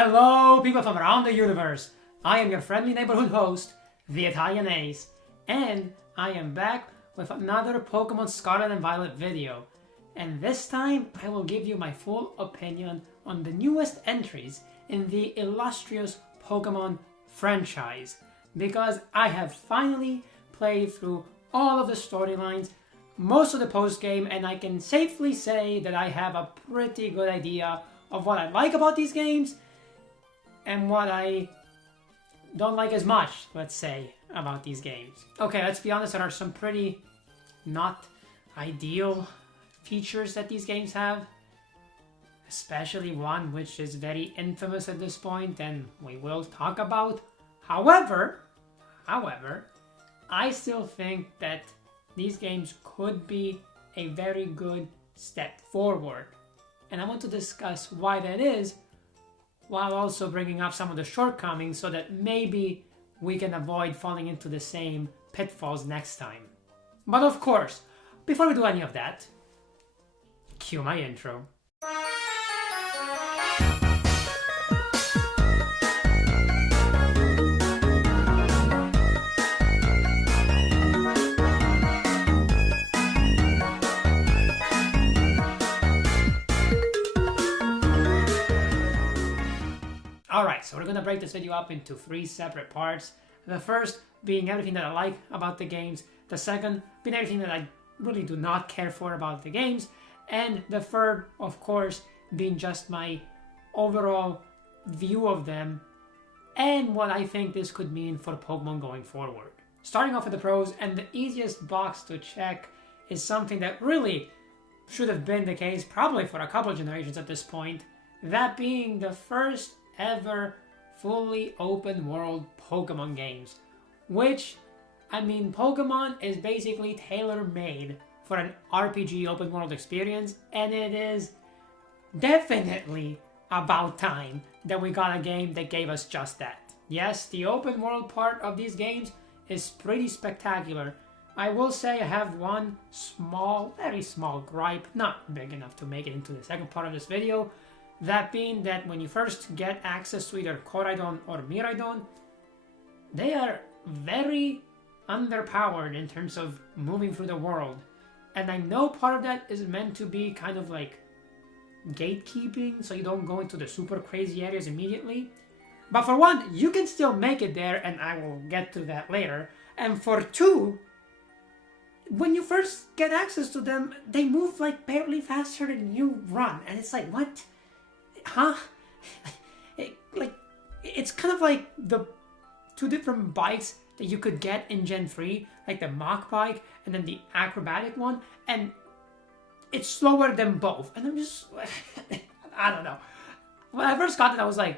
Hello, people from around the universe. I am your friendly neighborhood host, the Italian Ace, and I am back with another Pokemon Scarlet and Violet video. And this time, I will give you my full opinion on the newest entries in the illustrious Pokemon franchise, because I have finally played through all of the storylines, most of the post-game, and I can safely say that I have a pretty good idea of what I like about these games and what I don't like as much, let's say, about these games. Okay, let's be honest, there are some pretty not ideal features that these games have, especially one which is very infamous at this point and we will talk about. However, I still think that these games could be a very good step forward. And I want to discuss why that is, while also bringing up some of the shortcomings so that maybe we can avoid falling into the same pitfalls next time. But of course, before we do any of that, cue my intro. Alright, so we're going to break this video up into 3 separate parts. The first being everything that I like about the games, the second being everything that I really do not care for about the games, and the third, of course, being just my overall view of them and what I think this could mean for Pokemon going forward. Starting off with the pros, and the easiest box to check is something that really should have been the case probably for a couple of generations at this point, that being the first ever fully open world Pokemon games, which, I mean, Pokemon is basically tailor-made for an RPG open world experience, and it is definitely about time that we got a game that gave us just that. Yes, the open world part of these games is pretty spectacular. I will say I have one small, very small gripe, not big enough to make it into the second part of this video. That being that when you first get access to either Koraidon or Miraidon, they are very underpowered in terms of moving through the world. And I know part of that is meant to be kind of like gatekeeping, so you don't go into the super crazy areas immediately. But for one, you can still make it there, and I will get to that later. And for two, when you first get access to them, they move like barely faster than you run. And it's like, what? Huh? It's kind of like the two different bikes that you could get in Gen 3, like the Mach bike and then the acrobatic one, and it's slower than both. And I'm just, I don't know. When I first got it, I was like,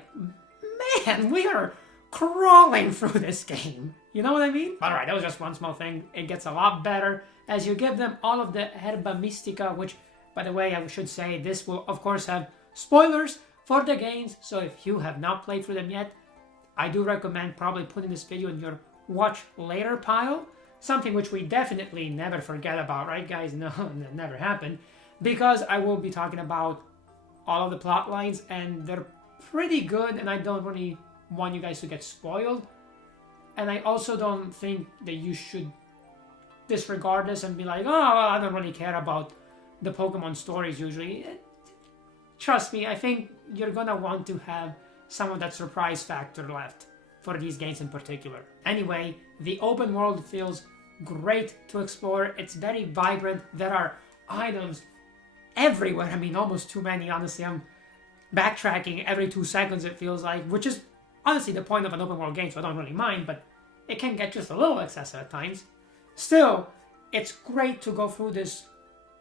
man, we are crawling through this game. You know what I mean? Alright, that was just one small thing. It gets a lot better as you give them all of the Herba Mystica, which, by the way, I should say, this will, of course, have spoilers for the games, so if you have not played through them yet, I do recommend probably putting this video in your watch later pile, something which we definitely never forget about, right guys? No, that never happened, because I will be talking about all of the plot lines, and they're pretty good, and I don't really want you guys to get spoiled, and I also don't think that you should disregard this and be like, oh, well, I don't really care about the Pokemon stories usually. Trust me, I think you're gonna want to have some of that surprise factor left for these games in particular. Anyway, the open world feels great to explore. It's very vibrant. There are items everywhere. I mean, almost too many, honestly. I'm backtracking every 2 seconds, it feels like, which is honestly the point of an open world game, so I don't really mind, but it can get just a little excessive at times. Still, it's great to go through this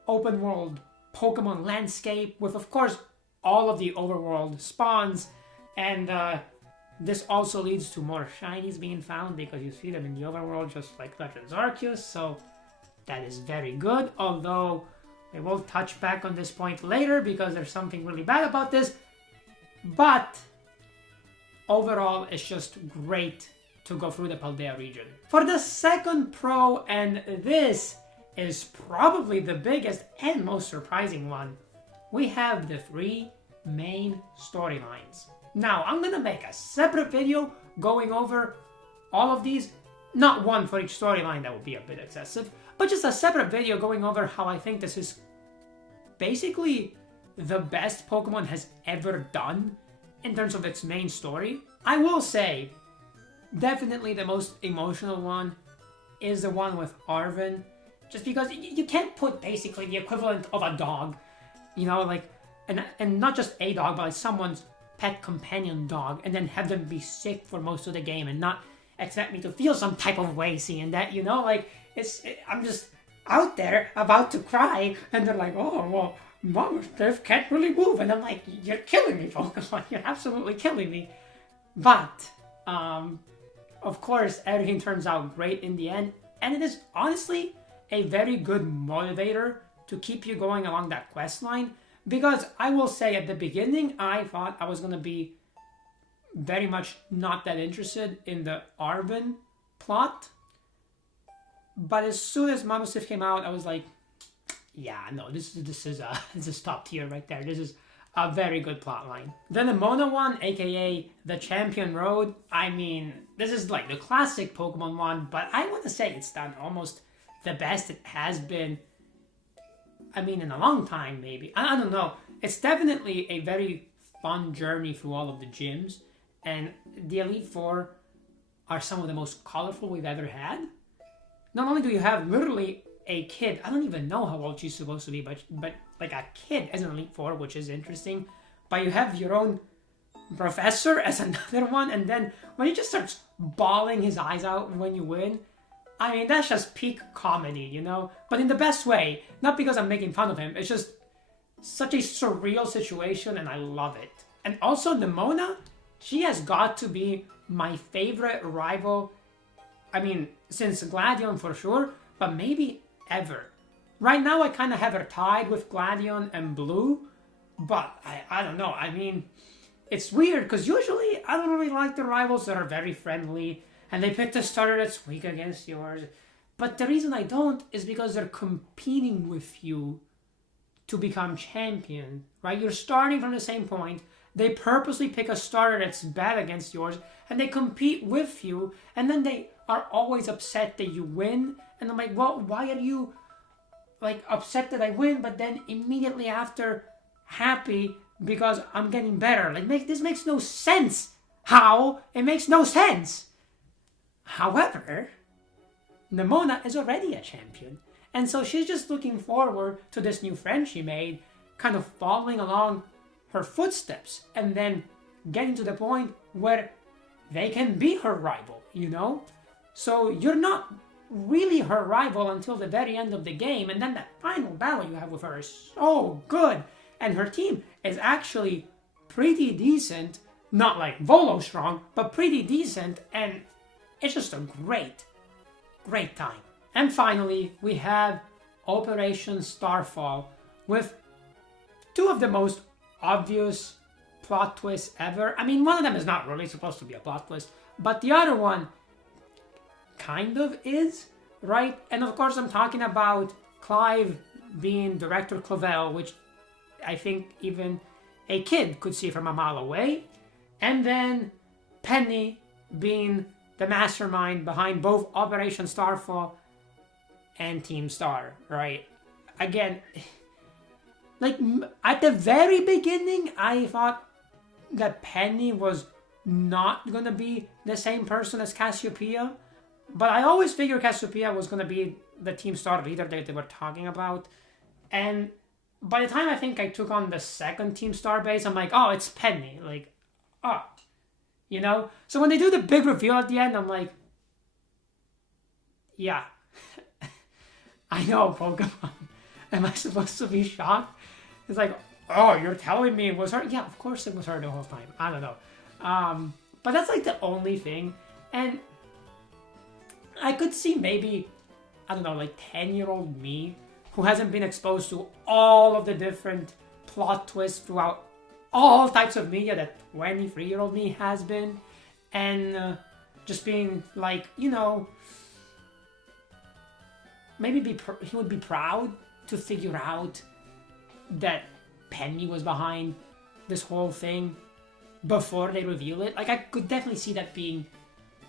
open world Pokemon landscape with, of course, all of the overworld spawns, and this also leads to more shinies being found because you see them in the overworld just like Legends Arceus, so that is very good, although we will touch back on this point later because there's something really bad about this, but overall it's just great to go through the Paldea region. For the second pro, and this is probably the biggest and most surprising one, we have the 3 main storylines. Now, I'm gonna make a separate video going over all of these. Not one for each storyline, that would be a bit excessive, but just a separate video going over how I think this is basically the best Pokemon has ever done in terms of its main story. I will say, definitely the most emotional one is the one with Arven, just because you can't put basically the equivalent of a dog, you know, like, and not just a dog, but like someone's pet companion dog, and then have them be sick for most of the game and not expect me to feel some type of way seeing that, you know, like, I'm just out there about to cry, and they're like, oh, well, Mama Steph can't really move, and I'm like, you're killing me, Pokemon, you're absolutely killing me. But, of course, everything turns out great in the end, and it is honestly a very good motivator to keep you going along that quest line, because I will say at the beginning, I thought I was going to be very much not that interested in the Arven plot, but as soon as Mama Sif came out, I was like, yeah, no, this is top tier right there. This is a very good plot line. Then the Mona one, aka the Champion Road, I mean, this is like the classic Pokemon one, but I want to say it's done almost the best it has been, I mean, in a long time, maybe. I don't know. It's definitely a very fun journey through all of the gyms, and the Elite Four are some of the most colorful we've ever had. Not only do you have literally a kid, I don't even know how old she's supposed to be, but like a kid as an Elite Four, which is interesting, but you have your own professor as another one, and then when he just starts bawling his eyes out when you win, I mean, that's just peak comedy, you know? But in the best way, not because I'm making fun of him, it's just such a surreal situation, and I love it. And also, Nemona, she has got to be my favorite rival, I mean, since Gladion for sure, but maybe ever. Right now, I kind of have her tied with Gladion and Blue, but I don't know. I mean, it's weird, because usually I don't really like the rivals that are very friendly, and they pick the starter that's weak against yours. But the reason I don't is because they're competing with you to become champion, right? You're starting from the same point. They purposely pick a starter that's bad against yours, and they compete with you, and then they are always upset that you win. And I'm like, well, why are you like upset that I win, but then immediately after happy because I'm getting better? Like, this makes no sense. How? It makes no sense. However, Nemona is already a champion, and so she's just looking forward to this new friend she made, kind of following along her footsteps, and then getting to the point where they can be her rival, you know? So you're not really her rival until the very end of the game, and then that final battle you have with her is so good, and her team is actually pretty decent, not like Volo strong, but pretty decent, and it's just a great time. And finally, we have Operation Starfall with two of the most obvious plot twists ever. I mean, one of them is not really supposed to be a plot twist, but the other one kind of is, right? And of course, I'm talking about Clive being Director Clavel, which I think even a kid could see from a mile away. And then Penny being the mastermind behind both Operation Starfall and Team Star, right? Again, like, at the very beginning, I thought that Penny was not gonna be the same person as Cassiopeia, but I always figured Cassiopeia was gonna be the Team Star leader that they were talking about. And by the time I think I took on the second Team Star base, I'm like, oh, it's Penny. Like, oh, you know? So when they do the big reveal at the end, I'm like, yeah, I know, Pokemon. Am I supposed to be shocked? It's like, oh, you're telling me it was her? Yeah, of course it was her the whole time. I don't know. But that's like the only thing. And I could see maybe, I don't know, like 10-year-old me who hasn't been exposed to all of the different plot twists throughout all types of media that 23-year-old me has been. And just being like, you know, maybe he would be proud to figure out that Penny was behind this whole thing. before they reveal it. Like, I could definitely see that being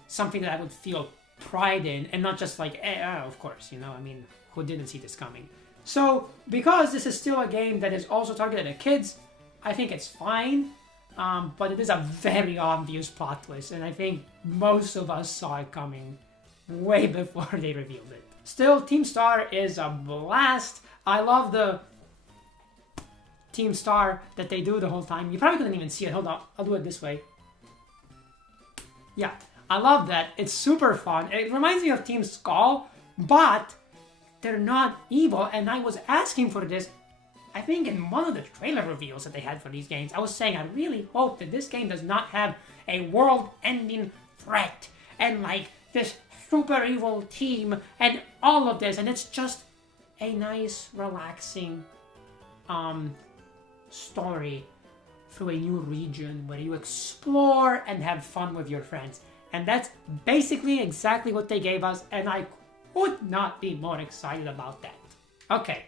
something that I would feel pride in, and not just like, of course, I mean, who didn't see this coming? So, because this is still a game that is also targeted at kids, I think it's fine, but it is a very obvious plot twist, and I think most of us saw it coming way before they revealed it. Still, Team Star is a blast. I love the Team Star that they do the whole time. You probably couldn't even see it. Hold on, I'll do it this way. Yeah, I love that. It's super fun. It reminds me of Team Skull, but they're not evil, and I was asking for this, I think in one of the trailer reveals that they had for these games. I was saying I really hope that this game does not have a world-ending threat, and like this super evil team, and all of this, and it's just a nice, relaxing story through a new region where you explore and have fun with your friends. And that's basically exactly what they gave us, and I could not be more excited about that. Okay,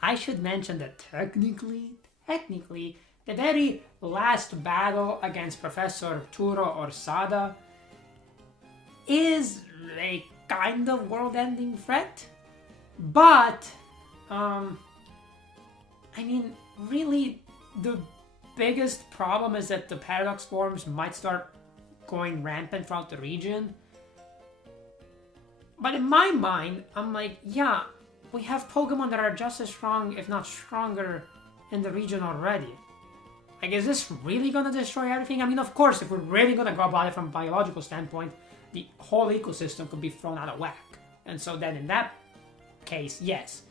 I should mention that technically, the very last battle against Professor Turo Orsada is a kind of world-ending threat, but, I mean, really, the biggest problem is that the paradox forms might start going rampant throughout the region. But in my mind, I'm like, yeah, we have Pokemon that are just as strong, if not stronger, in the region already. Like, is this really gonna destroy everything? I mean, of course, if we're really gonna go about it from a biological standpoint, the whole ecosystem could be thrown out of whack. And so then in that case, yes.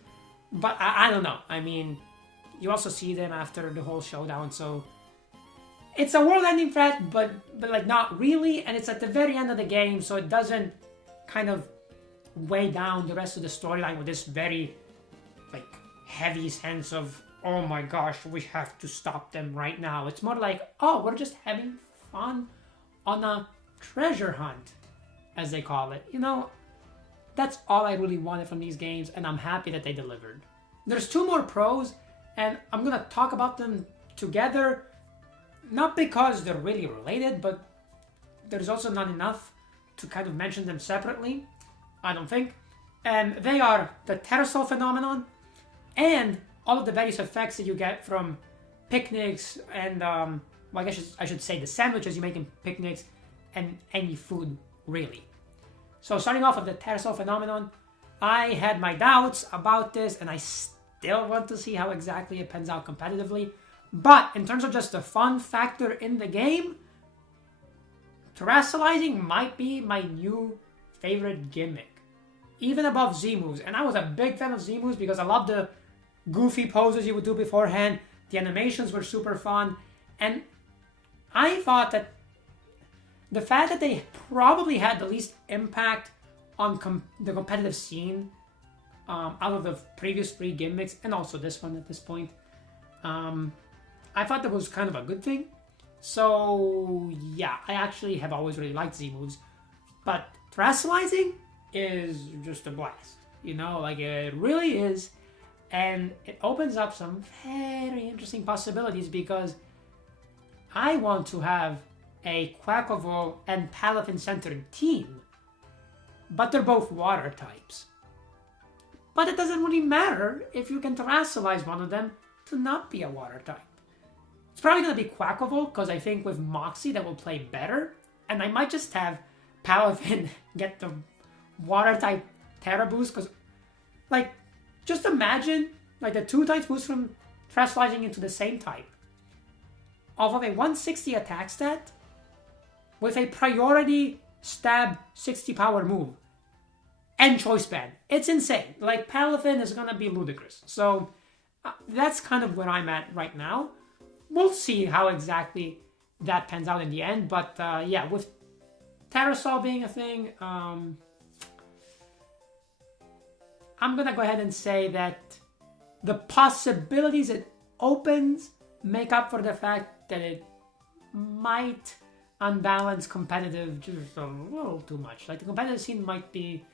But I don't know. I mean, you also see them after the whole showdown, so it's a world-ending threat, but like not really, and it's at the very end of the game, so it doesn't kind of weigh down the rest of the storyline with this very like heavy sense of, oh my gosh, we have to stop them right now. It's more like, oh, we're just having fun on a treasure hunt, as they call it. That's all I really wanted from these games, and I'm happy that they delivered. There's 2 more pros, and I'm gonna talk about them together, not because they're really related, but there's also not enough to kind of mention them separately, I don't think. And they are the Terrasol phenomenon, and all of the various effects that you get from picnics, and, well, I guess I should say the sandwiches you make in picnics, and any food, really. So starting off with the Terrasol phenomenon, I had my doubts about this, and I still want to see how exactly it pans out competitively. But in terms of just the fun factor in the game, terrestrializing might be my new favorite gimmick. Even above Z-moves. And I was a big fan of Z-moves because I loved the goofy poses you would do beforehand. The animations were super fun. And I thought that the fact that they probably had the least impact on the competitive scene out of the previous 3 gimmicks, and also this one at this point, I thought that was kind of a good thing. So yeah, I actually have always really liked Z-moves, but terrestrializing is just a blast. Like it really is, and it opens up some very interesting possibilities because I want to have a Quacklevo and Palafin-centered team, but they're both water types. But it doesn't really matter if you can terrestrialize one of them to not be a water type. It's probably going to be Quacklevo, because I think with Moxie that will play better, and I might just have Palafin get the water type Terra boost, because, like, just imagine, like, the 2 types boost from terrestrializing into the same type. Off of a 160 attack stat, with a priority stab 60 power move. And choice band. It's insane. Like, Palafin is gonna be ludicrous. So, that's kind of where I'm at right now. We'll see how exactly that pans out in the end. But, yeah, with Terrasol being a thing, I'm gonna go ahead and say that the possibilities it opens make up for the fact that it might unbalance competitive just a little too much. Like, the competitive scene might be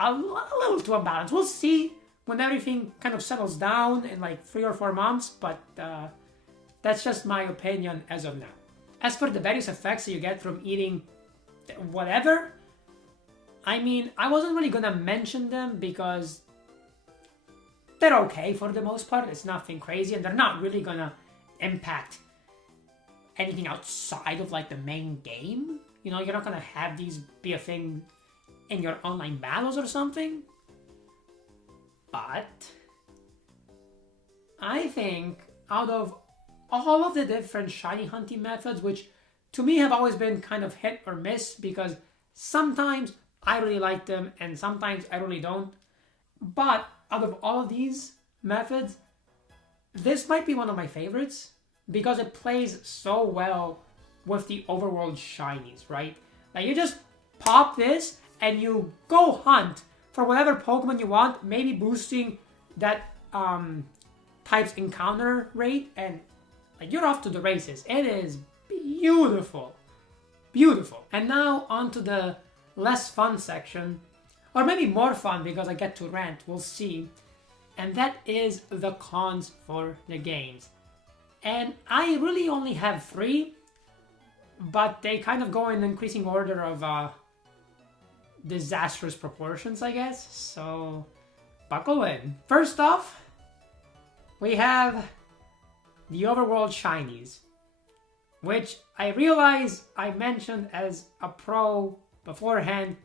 a little too unbalanced. We'll see when everything kind of settles down in like 3 or 4 months, but that's just my opinion as of now. As for the various effects that you get from eating whatever, I mean, I wasn't really gonna mention them because they're okay for the most part. It's nothing crazy, and they're not really gonna impact anything outside of like the main game. You know, you're not gonna have these be a thing in your online battles or something. But I think out of all of the different shiny hunting methods, which to me have always been kind of hit or miss because sometimes I really like them and sometimes I really don't. But out of all of these methods, this might be one of my favorites because it plays so well with the overworld shinies, right? Like you just pop this and you go hunt for whatever Pokemon you want, maybe boosting that type's encounter rate, and like you're off to the races. It is beautiful. Beautiful. And now onto the less fun section, or maybe more fun because I get to rant, we'll see. And that is the cons for the games. And I really only have 3, but they kind of go in increasing order of disastrous proportions, I guess. So, buckle in. First off, we have the overworld shinies, which I realize I mentioned as a pro beforehand,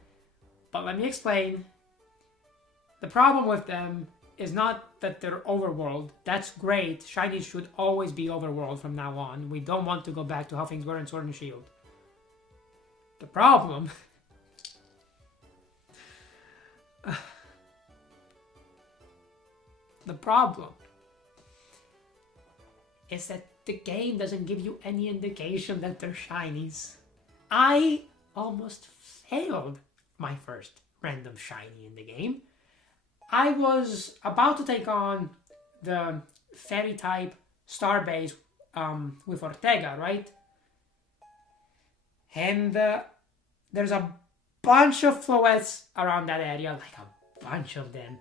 but let me explain. The problem with them is not that they're overworld. That's great. Shinies should always be overworld from now on. We don't want to go back to how things were in Sword and Shield. The problem is that the game doesn't give you any indication that they're shinies. I almost failed my first random shiny in the game. I was about to take on the fairy type Starbase with Ortega, right? And there's a bunch of Floettes around that area, like a bunch of them.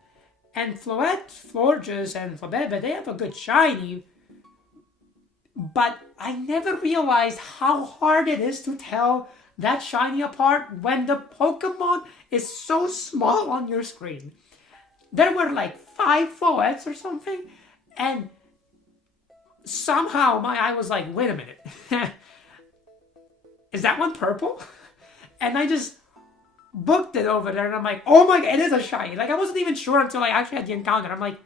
And Floette, Florges, and Flabebe, they have a good shiny. But I never realized how hard it is to tell that shiny apart when the Pokemon is so small on your screen. There were like 5 Floettes or something, and somehow my eye was like, wait a minute. Is that one purple? And I just booked it over there, and I'm like, oh my god, it is a shiny. Like, I wasn't even sure until I actually had the encounter. I'm like,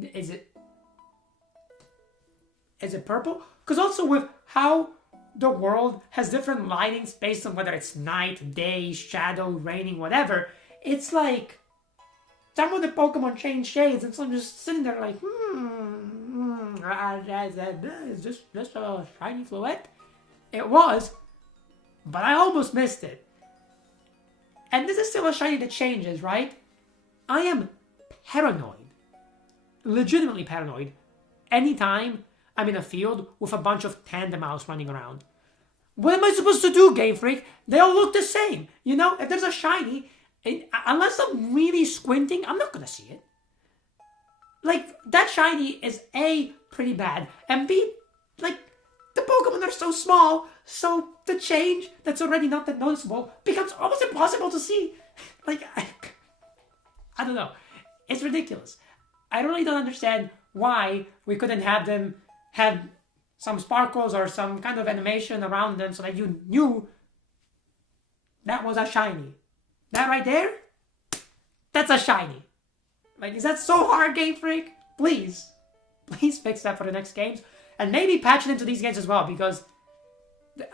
is it purple? Because also with how the world has different lightings based on whether it's night, day, shadow, raining, whatever, it's like some of the Pokemon change shades, and so I'm just sitting there like, is this just a shiny Floette? It was, but I almost missed it. And this is still a shiny that changes, right? I am paranoid, legitimately paranoid, anytime I'm in a field with a bunch of Tandemaus running around. What am I supposed to do, Game Freak? They all look the same. You know, if there's a shiny, unless I'm really squinting, I'm not gonna see it. Like, that shiny is A, pretty bad, and B, like, the Pokemon are so small, so the change that's already not that noticeable becomes almost impossible to see. Like, I don't know. It's ridiculous. I really don't understand why we couldn't have them have some sparkles or some kind of animation around them so that you knew that was a shiny. That right there, that's a shiny. Like, is that so hard, Game Freak? Please fix that for the next games. And maybe patch it into these games as well, because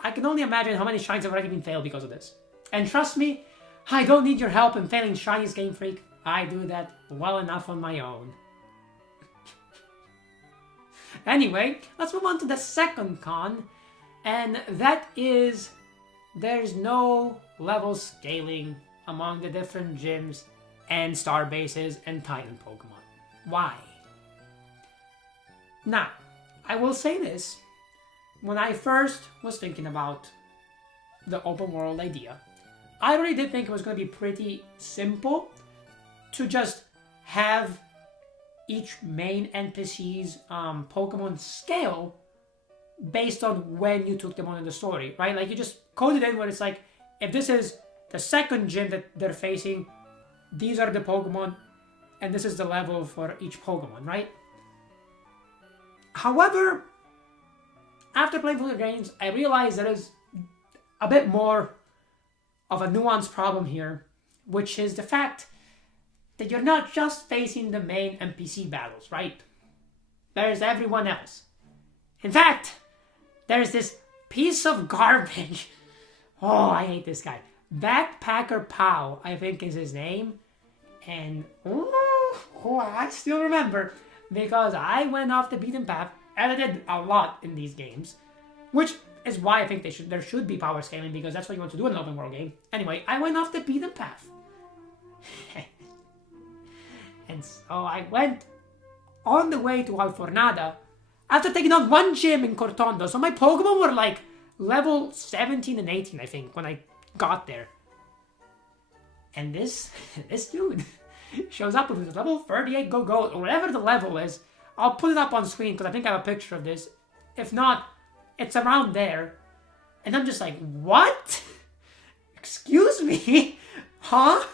I can only imagine how many shines have already been failed because of this. And trust me, I don't need your help in failing shinies, Game Freak. I do that well enough on my own. Anyway, let's move on to the second con, and that is there's no level scaling among the different gyms and star bases and Titan Pokemon. Why? Now, I will say this. When I first was thinking about the open world idea, I really did think it was going to be pretty simple to just have each main NPC's Pokemon scale based on when you took them on in the story, right? Like you just code it in where it's like, if this is the second gym that they're facing, these are the Pokemon, and this is the level for each Pokemon, right? However, after playing through the games, I realized there is a bit more of a nuanced problem here, which is the fact that you're not just facing the main NPC battles, right? There's everyone else. In fact, there's this piece of garbage. Oh, I hate this guy. Backpacker Pow, I think is his name. And I still remember because I went off the beaten path, and I did a lot in these games, which is why I think there should be power scaling, because that's what you want to do in an open world game. Anyway, I went off the beaten path. And so I went on the way to Alfornada after taking on one gym in Cortondo. So my Pokemon were like level 17 and 18, I think, when I got there. And this dude shows up with his level 38 Go-Go, or whatever the level is. I'll put it up on screen because I think I have a picture of this. If not, it's around there. And I'm just like, what? Excuse me? Huh?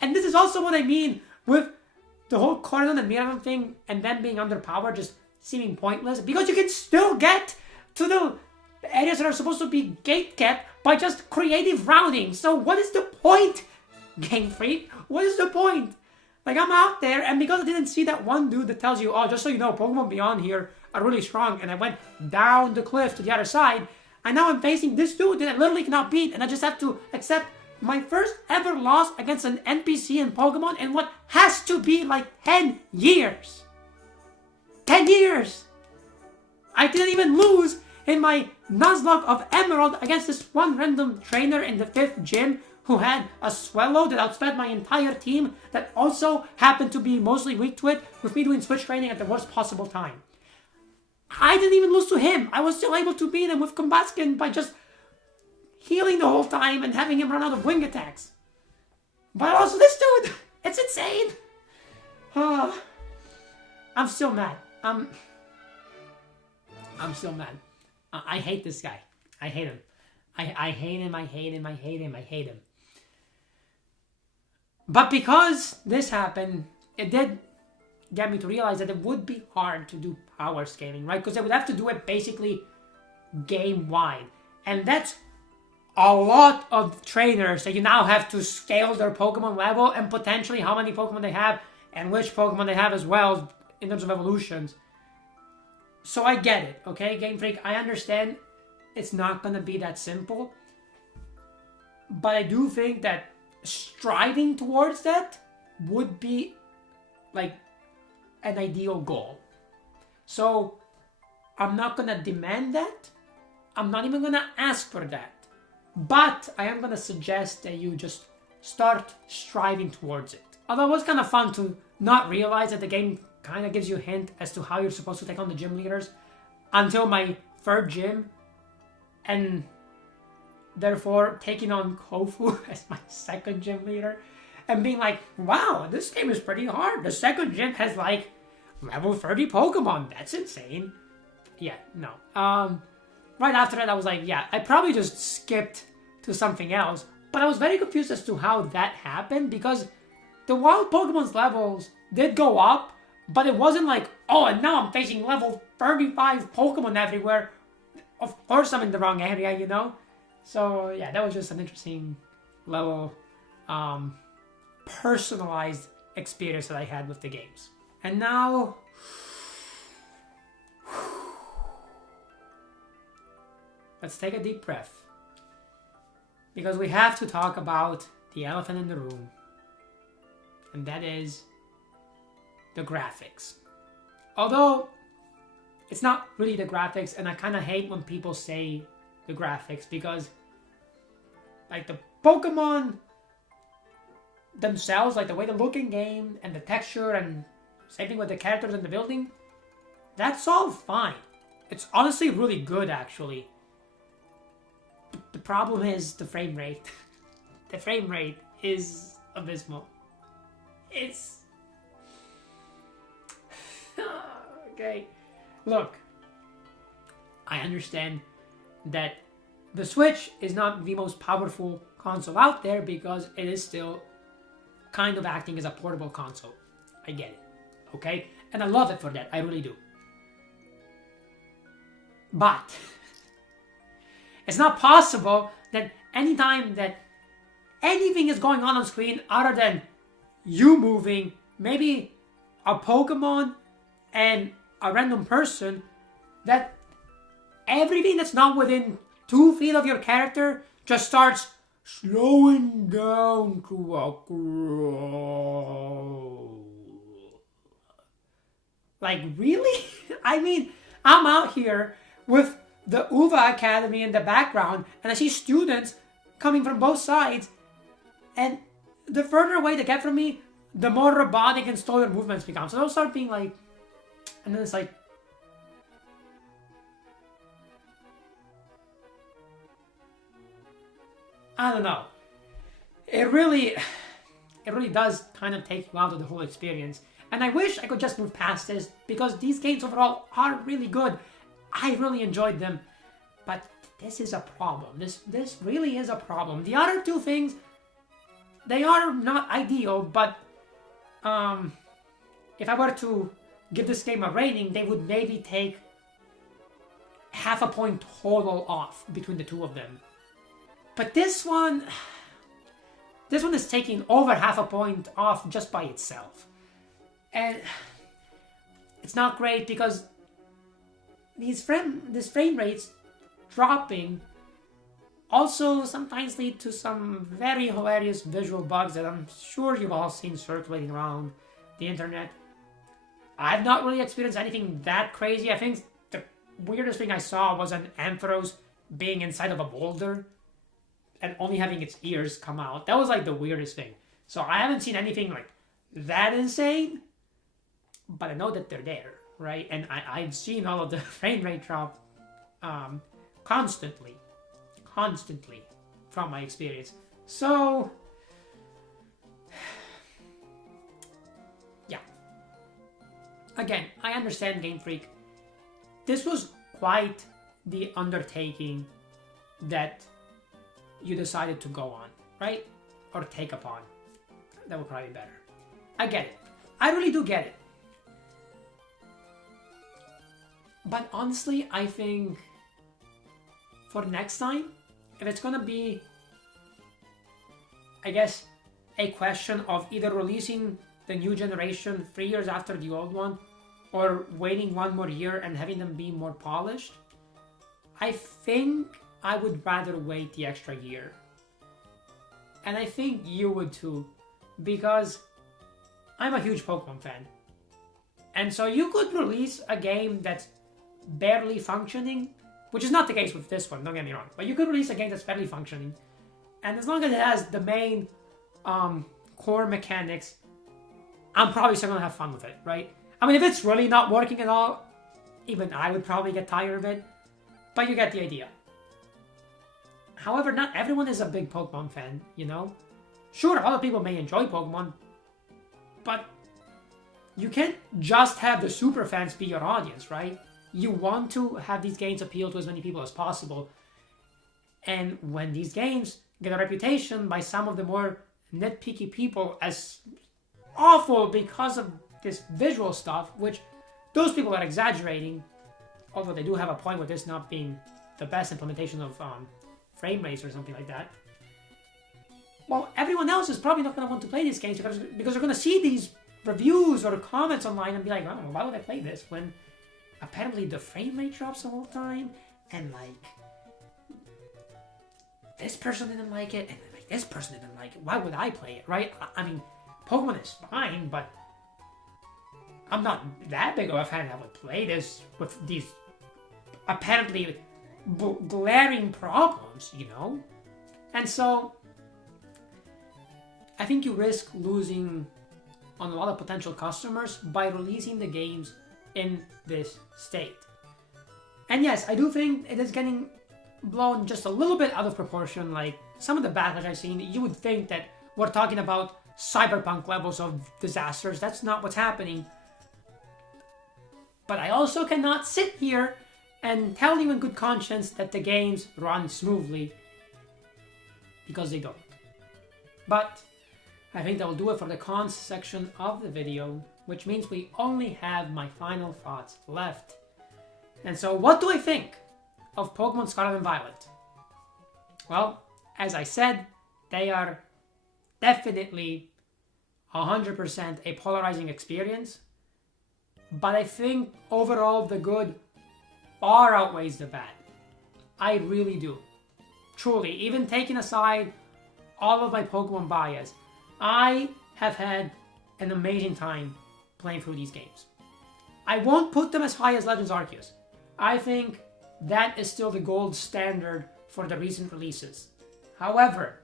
And this is also what I mean with the whole Cordon and Miraman thing and them being underpowered just seeming pointless, because you can still get to the areas that are supposed to be gate kept by just creative routing. So what is the point, Game Freak? What is the point? Like, I'm out there, and because I didn't see that one dude that tells you, oh, just so you know, Pokemon beyond here are really strong, and I went down the cliff to the other side, and now I'm facing this dude that I literally cannot beat, and I just have to accept my first ever loss against an NPC in Pokemon in what has to be like 10 years. 10 years! I didn't even lose in my Nuzlocke of Emerald against this one random trainer in the 5th gym who had a Swellow that outsped my entire team that also happened to be mostly weak to it, with me doing switch training at the worst possible time. I didn't even lose to him. I was still able to beat him with Combuskin by just healing the whole time and having him run out of wing attacks. But also this dude, it's insane. I'm still mad. I'm still mad. I hate this guy. I hate him. I hate him, I hate him, I hate him, I hate him. But because this happened, it did get me to realize that it would be hard to do power scaling, right? Because they would have to do it basically game-wide. And that's a lot of trainers that you now have to scale their Pokemon level and potentially how many Pokemon they have and which Pokemon they have as well in terms of evolutions. So I get it, okay, Game Freak? I understand it's not going to be that simple. But I do think that striving towards that would be like an ideal goal. So I'm not going to demand that. I'm not even going to ask for that. But I am going to suggest that you just start striving towards it. Although it was kind of fun to not realize that the game kind of gives you a hint as to how you're supposed to take on the gym leaders until my 3rd gym. And therefore taking on Kofu as my 2nd gym leader. And being like, wow, this game is pretty hard. The 2nd gym has like level 30 Pokemon. That's insane. Yeah, no. Right after that, I was like, yeah, I probably just skipped to something else. But I was very confused as to how that happened, because the wild Pokemon's levels did go up, but it wasn't like, oh, and now I'm facing level 35 Pokemon everywhere. Of course I'm in the wrong area, you know? So, yeah, that was just an interesting little personalized experience that I had with the games. And now let's take a deep breath, because we have to talk about the elephant in the room, and that is the graphics. Although it's not really the graphics, and I kind of hate when people say the graphics, because like the Pokemon themselves, like the way they look in game and the texture and same thing with the characters in the building, that's all fine. It's honestly really good, actually. The problem is the frame rate. The frame rate is abysmal. It's... okay. Look. I understand that the Switch is not the most powerful console out there because it is still kind of acting as a portable console. I get it, okay? And I love it for that, I really do. But it's not possible that anytime that anything is going on screen other than you moving, maybe a Pokemon and a random person, that everything that's not within 2 feet of your character just starts slowing down to a crawl. Like, really? I mean, I'm out here with the UVA Academy in the background, and I see students coming from both sides, and the further away they get from me, the more robotic and slower movements become. So they'll start being like, and then it's like, I don't know. It really does kind of take you out of the whole experience. And I wish I could just move past this, because these games overall are really good. I really enjoyed them. But this is a problem. This really is a problem. The other two things, they are not ideal, but if I were to give this game a rating, they would maybe take half a point total off between the two of them. But this one is taking over half a point off just by itself. And it's not great because this frame rates dropping also sometimes lead to some very hilarious visual bugs that I'm sure you've all seen circulating around the internet. I've not really experienced anything that crazy. I think the weirdest thing I saw was an Ampharos being inside of a boulder and only having its ears come out. That was like the weirdest thing. So I haven't seen anything like that insane, but I know that they're there, right? And I've seen all of the frame rate drop constantly from my experience. So yeah, again, I understand Game Freak. This was quite the undertaking that you decided to go on, right? Or take upon. That would probably be better. I get it. I really do get it. But honestly, I think for next time, if it's gonna be, I guess, a question of either releasing the new generation 3 years after the old one, or waiting one more year and having them be more polished, I think I would rather wait the extra year. And I think you would too, because I'm a huge Pokemon fan. And so you could release a game that's barely functioning, which is not the case with this one, don't get me wrong, but you could release a game that's barely functioning, and as long as it has the main core mechanics, I'm probably still gonna have fun with it, right? I mean, if it's really not working at all, even I would probably get tired of it, but you get the idea. However, not everyone is a big Pokemon fan, you know? Sure, other people may enjoy Pokemon, but you can't just have the super fans be your audience, right? You want to have these games appeal to as many people as possible. And when these games get a reputation by some of the more nitpicky people as awful because of this visual stuff, which those people are exaggerating, although they do have a point with this not being the best implementation of frame rates or something like that. Well, everyone else is probably not going to want to play these games because they're going to see these reviews or comments online and be like, oh, why would I play this when apparently the frame rate drops all the time, and like this person didn't like it, and like this person didn't like it. Why would I play it, right? I mean, Pokemon is fine, but I'm not that big of a fan that would play this with these apparently glaring problems, you know? And so I think you risk losing on a lot of potential customers by releasing the games in this state. And yes, I do think it is getting blown just a little bit out of proportion. Like some of the backlash I've seen, you would think that we're talking about cyberpunk levels of disasters. That's not what's happening. But I also cannot sit here and tell you in good conscience that the games run smoothly, because they don't. But I think that will do it for the cons section of the video, which means we only have my final thoughts left. And so what do I think of Pokemon Scarlet and Violet? Well, as I said, they are definitely 100% a polarizing experience, but I think overall the good far outweighs the bad. I really do. Truly, even taking aside all of my Pokemon bias, I have had an amazing time playing through these games. I won't put them as high as Legends Arceus. I think that is still the gold standard for the recent releases. However,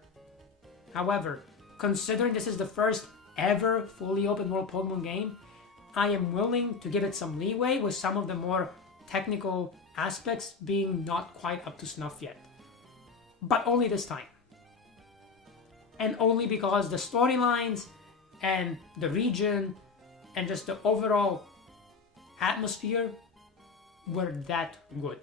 considering this is the first ever fully open world Pokemon game, I am willing to give it some leeway with some of the more technical aspects being not quite up to snuff yet. But only this time. And only because the storylines and the region and just the overall atmosphere were that good.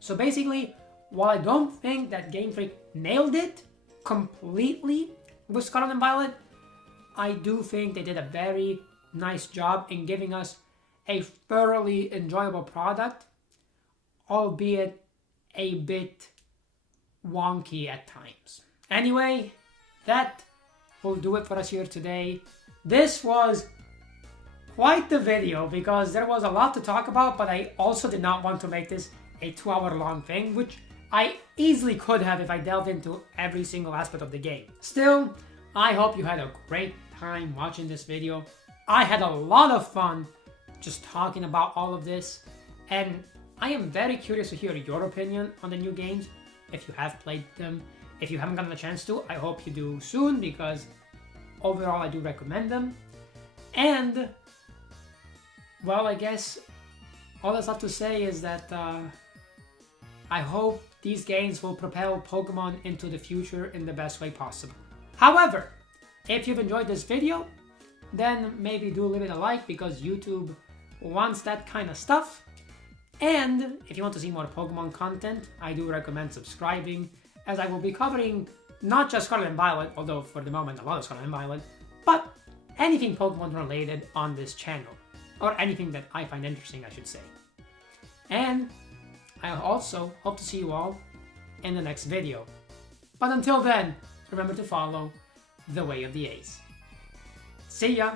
So basically, while I don't think that Game Freak nailed it completely with Scarlet and Violet, I do think they did a very nice job in giving us a thoroughly enjoyable product, albeit a bit wonky at times. Anyway, that will do it for us here today. This was quite the video because there was a lot to talk about, but I also did not want to make this a 2-hour long thing, which I easily could have if I delved into every single aspect of the game. Still, I hope you had a great time watching this video. I had a lot of fun just talking about all of this, and I am very curious to hear your opinion on the new games, if you have played them. If you haven't gotten a chance to, I hope you do soon, because overall I do recommend them. And, well, I guess all that's left to say is that I hope these games will propel Pokemon into the future in the best way possible. However, if you've enjoyed this video, then maybe do leave it a like, because YouTube wants that kind of stuff. And if you want to see more Pokemon content, I do recommend subscribing, as I will be covering not just Scarlet and Violet, although for the moment a lot of Scarlet and Violet, but anything Pokemon related on this channel, or anything that I find interesting, I should say. And I also hope to see you all in the next video. But until then, remember to follow the way of the Ace. See ya!